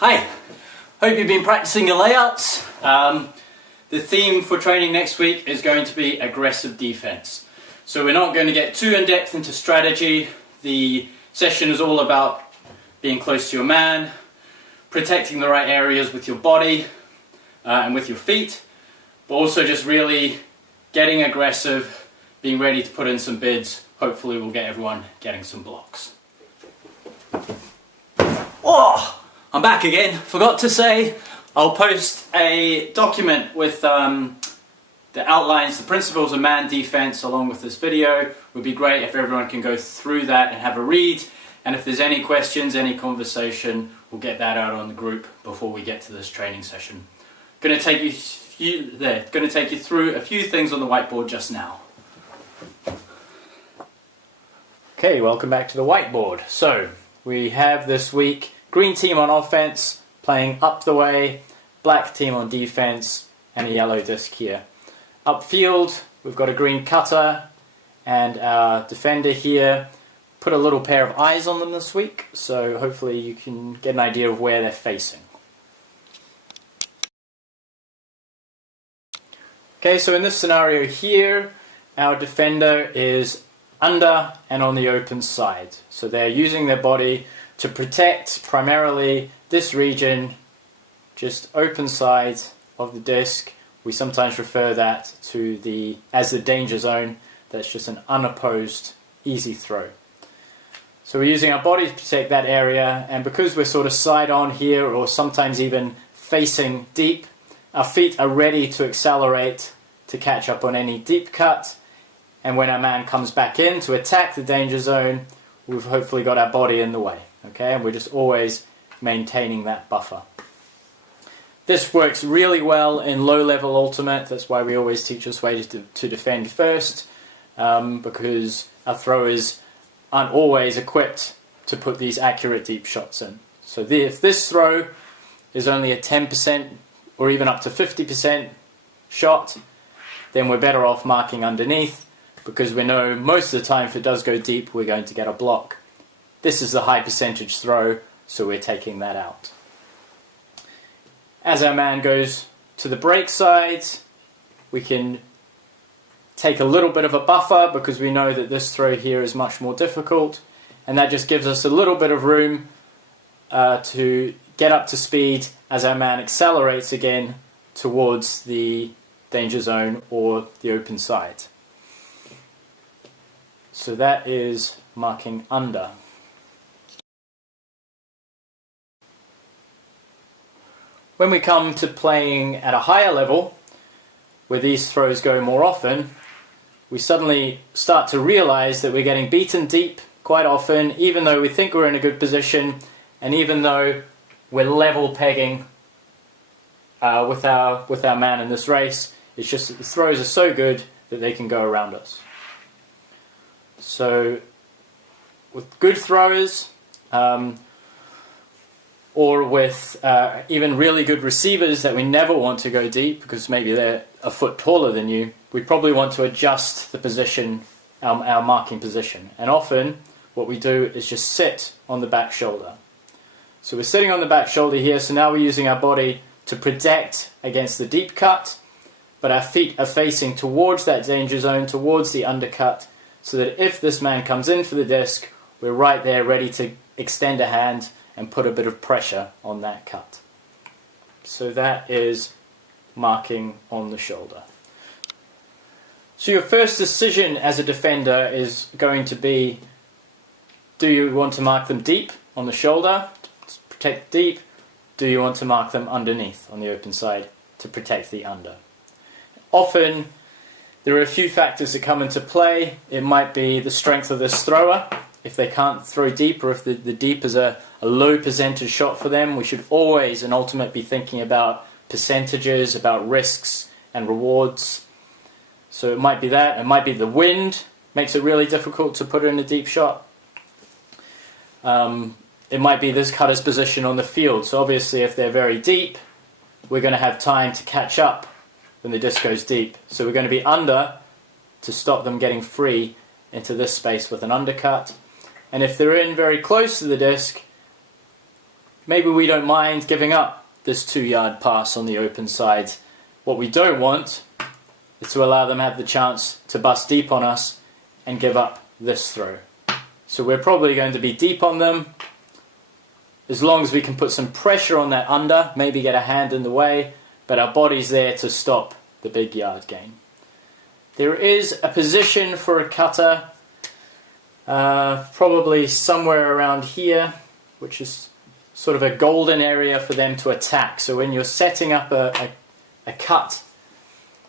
Hi, hope you've been practicing your layouts. The theme for training next week is going to be aggressive defense. So we're not going to get too in-depth into strategy. The session is all about being close to your man, protecting the right areas with your body and with your feet, but also just really getting aggressive, being ready to put in some bids. Hopefully we'll get everyone getting some blocks. Oh! I'm back again. Forgot to say, I'll post a document with that outlines the principles of man defense along with this video. It would be great if everyone can go through that and have a read. And if there's any questions, any conversation, we'll get that out on the group before we get to this training session. Going to take you through a few things on the whiteboard just now. Okay, welcome back to the whiteboard. So we have this week green team on offense, playing up the way, black team on defense, and a yellow disc here. Upfield, we've got a green cutter, and our defender here. Put a little pair of eyes on them this week, so hopefully you can get an idea of where they're facing. Okay, so in this scenario here, our defender is under and on the open side. So they're using their body to protect primarily this region, just open side of the disc. We sometimes refer that to as the danger zone. That's just an unopposed easy throw. So we're using our body to protect that area, and because we're sort of side on here or sometimes even facing deep, our feet are ready to accelerate to catch up on any deep cut, and when our man comes back in to attack the danger zone, we've hopefully got our body in the way. Okay, and we're just always maintaining that buffer. This works really well in low-level ultimate. That's why we always teach this way to defend first, because our throwers aren't always equipped to put these accurate deep shots in. So if this throw is only a 10% or even up to 50% shot, then we're better off marking underneath, because we know most of the time if it does go deep, we're going to get a block. This is the high percentage throw, so we're taking that out. As our man goes to the break side, we can take a little bit of a buffer because we know that this throw here is much more difficult, and that just gives us a little bit of room to get up to speed as our man accelerates again towards the danger zone or the open side. So that is marking under. When we come to playing at a higher level, where these throws go more often, we suddenly start to realize that we're getting beaten deep quite often, even though we think we're in a good position, and even though we're level pegging with our man in this race. It's just that the throws are so good that they can go around us. So with good throwers, or with even really good receivers that we never want to go deep because maybe they're a foot taller than you, we probably want to adjust the position, our marking position. And often what we do is just sit on the back shoulder. So we're sitting on the back shoulder here, so now we're using our body to protect against the deep cut, but our feet are facing towards that danger zone, towards the undercut, so that if this man comes in for the disc, we're right there ready to extend a hand and put a bit of pressure on that cut. So that is marking on the shoulder. So your first decision as a defender is going to be, do you want to mark them deep on the shoulder to protect deep? Do you want to mark them underneath on the open side to protect the under? Often there are a few factors that come into play. It might be the strength of this thrower. If they can't throw deep, or if the deep is a low percentage shot for them, we should always in ultimate be thinking about percentages, about risks and rewards. So it might be that. It might be the wind makes it really difficult to put in a deep shot. It might be this cutter's position on the field. So obviously if they're very deep, we're going to have time to catch up when the disc goes deep. So we're going to be under to stop them getting free into this space with an undercut. And if they're in very close to the disc, maybe we don't mind giving up this 2-yard pass on the open side. What we don't want is to allow them to have the chance to bust deep on us and give up this throw. So we're probably going to be deep on them. As long as we can put some pressure on that under, maybe get a hand in the way, but our body's there to stop the big yard gain. There is a position for a cutter, probably somewhere around here, which is sort of a golden area for them to attack. So when you're setting up a cut,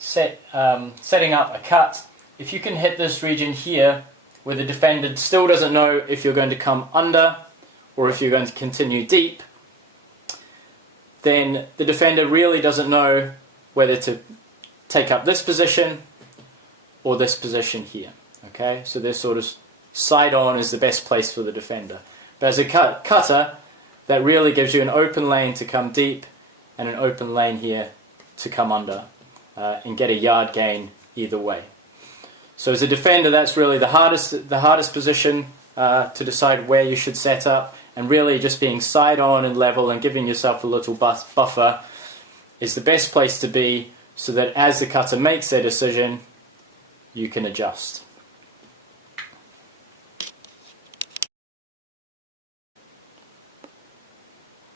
setting up a cut, if you can hit this region here, where the defender still doesn't know if you're going to come under or if you're going to continue deep, then the defender really doesn't know whether to take up this position or this position here. Okay, so this sort of side on is the best place for the defender. But as a cutter, that really gives you an open lane to come deep and an open lane here to come under and get a yard gain either way. So as a defender, that's really the hardest position to decide where you should set up, and really just being side on and level and giving yourself a little buffer is the best place to be, so that as the cutter makes their decision, you can adjust.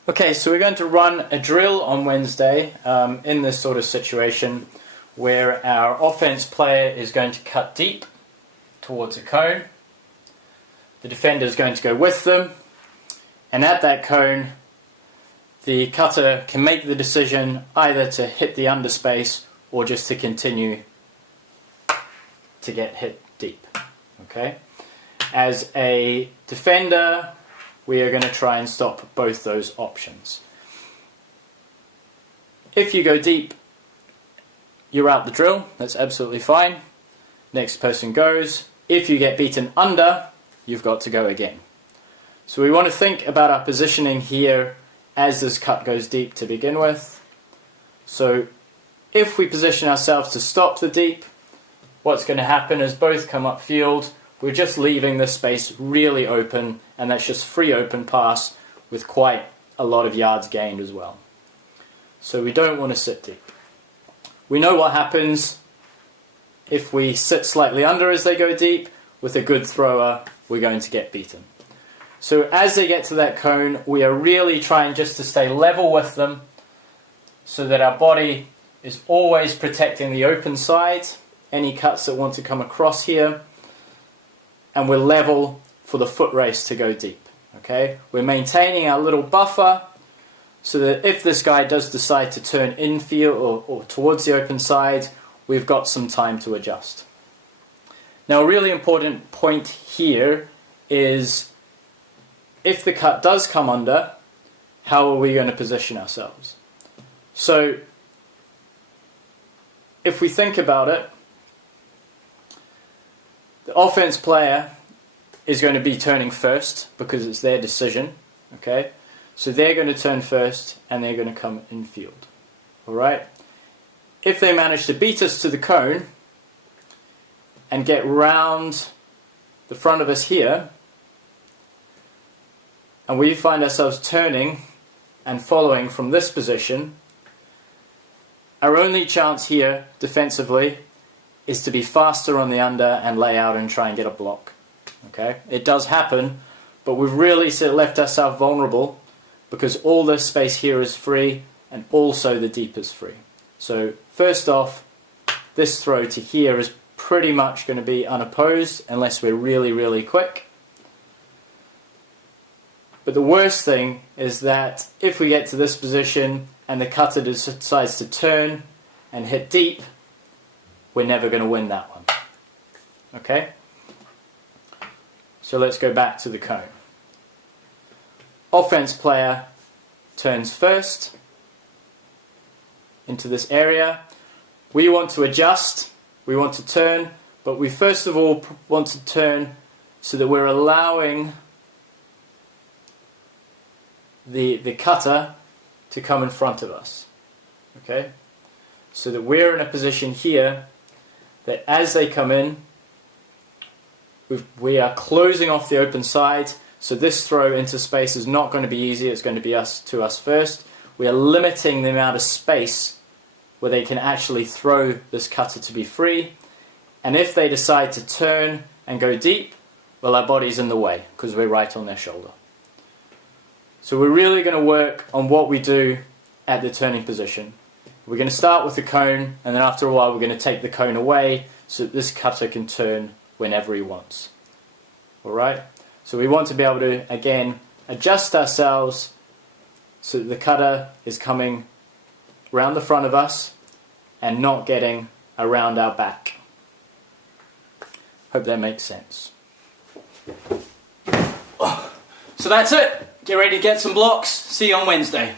Okay, so we're going to run a drill on Wednesday in this sort of situation where our offense player is going to cut deep towards a cone. The defender is going to go with them, and at that cone the cutter can make the decision either to hit the underspace or just to continue to get hit deep. Okay? As a defender, we are going to try and stop both those options. If you go deep, you're out the drill. That's absolutely fine. Next person goes. If you get beaten under, you've got to go again. So we want to think about our positioning here as this cut goes deep to begin with. So if we position ourselves to stop the deep, what's going to happen is both come upfield. We're just leaving this space really open, and that's just free open pass with quite a lot of yards gained as well. So we don't want to sit deep. We know what happens if we sit slightly under as they go deep. With a good thrower, we're going to get beaten. So as they get to that cone, we are really trying just to stay level with them so that our body is always protecting the open side, any cuts that want to come across here, and we're level for the foot race to go deep. Okay? We're maintaining our little buffer so that if this guy does decide to turn infield or towards the open side, we've got some time to adjust. Now, a really important point here is if the cut does come under, how are we going to position ourselves? So if we think about it, the offense player is going to be turning first because it's their decision. Okay? So they're going to turn first and they're going to come infield. Alright? If they manage to beat us to the cone and get round the front of us here, and we find ourselves turning and following from this position, our only chance here defensively is to be faster on the under and lay out and try and get a block. Okay? It does happen, but we've really left ourselves vulnerable because all this space here is free and also the deep is free. So first off, this throw to here is pretty much going to be unopposed unless we're really, really quick. But the worst thing is that if we get to this position and the cutter decides to turn and hit deep, we're never going to win that one. Okay? So let's go back to the cone. Offense player turns first into this area. We want to adjust, we want to turn, but we first of all want to turn so that we're allowing the cutter to come in front of us. Okay? So that we're in a position here that as they come in, we are closing off the open side So this throw into space is not going to be easy, it's going to be us first. We are limiting the amount of space where they can actually throw this cutter to be free. And if they decide to turn and go deep, well, our body's in the way because we're right on their shoulder. So we're really going to work on what we do at the turning position. We're going to start with the cone, and then after a while we're going to take the cone away so that this cutter can turn whenever he wants. Alright? So we want to be able to, again, adjust ourselves so that the cutter is coming around the front of us and not getting around our back. Hope that makes sense. So that's it. Get ready to get some blocks. See you on Wednesday.